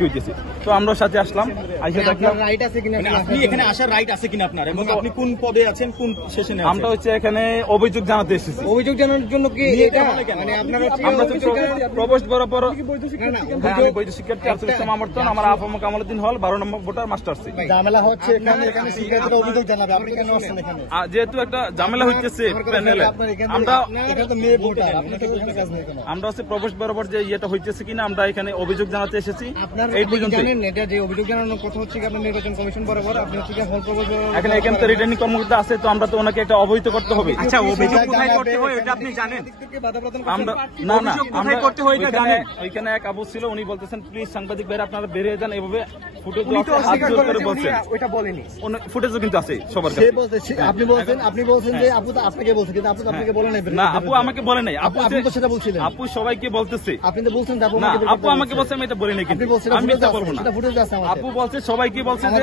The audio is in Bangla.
কি হইতেছে। তো আমরা সাথে আসলাম, আইসা দেখলাম রাইট আছে কিনা, আপনি এখানে আসার রাইট আছে কিনা আপনার, এবং আপনি কোন পদে আছেন, কোন সেশনে আছেন? আমরা হচ্ছে এখানে অভিযোগ জানাতে এসেছি। অভিযোগ জানানোর জন্য কি এটা মানে আপনারা আমরা প্রবেশ বরাবর আমি বৈধ শিক্ষার্থী আব্দুল ইসলাম আমরতন, আমার আফম কামালউদ্দিন হল 12 নম্বর ভোটার মাস্টার্স। ঝামেলা হচ্ছে এখানে শিক্ষার্থীরা অভিযোগ জানাবে, আপনি কেন আসছেন এখানে? যেহেতু একটা ঝামেলা হইতেছে প্যানেলে, আমরা এখানে তো মেয়ে ভোটার, আপনি তো এখানে কাজ নেই কেন? আমরা হচ্ছে প্রবেশ বরাবর যে ইয়েটা হইতেছে কিনা আমরা এখানে অভিযোগ জানাতে এসেছি। আপনারা এই পর্যন্ত জানেন এটা যে অভিযোগ জানানোর কথা হচ্ছে কি আপনার নির্বাচন কমিশন বরাবর, আপনি হচ্ছে কি হল প্রবেশ এখানে তো রিটার্নিং কর্মকর্তা আছে, তো আমরা তো ওনাকে একটা অবহিত করতে হবে। আচ্ছা, অভিযোগ কোথায় করতে হয় এটা আপনি জানেন? আমরা না না আমরা করতে হয় এটা জানেন। ওইখানে এক আবু ছিল, উনি বলতেছেন প্লিজ সাংবাদিক ভাইরা আপনারা বেরিয়ে যান, এভাবে ফুটেজ হাত জোর করে বলছেন। ওইটা বলেনি, ফুটেজও কিন্তু আছে সবার কাছে। আপনি বলছেন যে আপু তো আপনাকে বলছে, কিন্তু আপু তো আপনাকে বলে নাই। না, আপু আমাকে বলে নাই, আপনি তো সেটা বলছিলেন। আপু সবাইকে বলতেছে, আপনি তো বলছেন না আপু আমাকে বলছে আমি এটা বলি নাই, কিন্তু আমি এটা বলবো না। আপু বলছে সবাইকে বলছে যে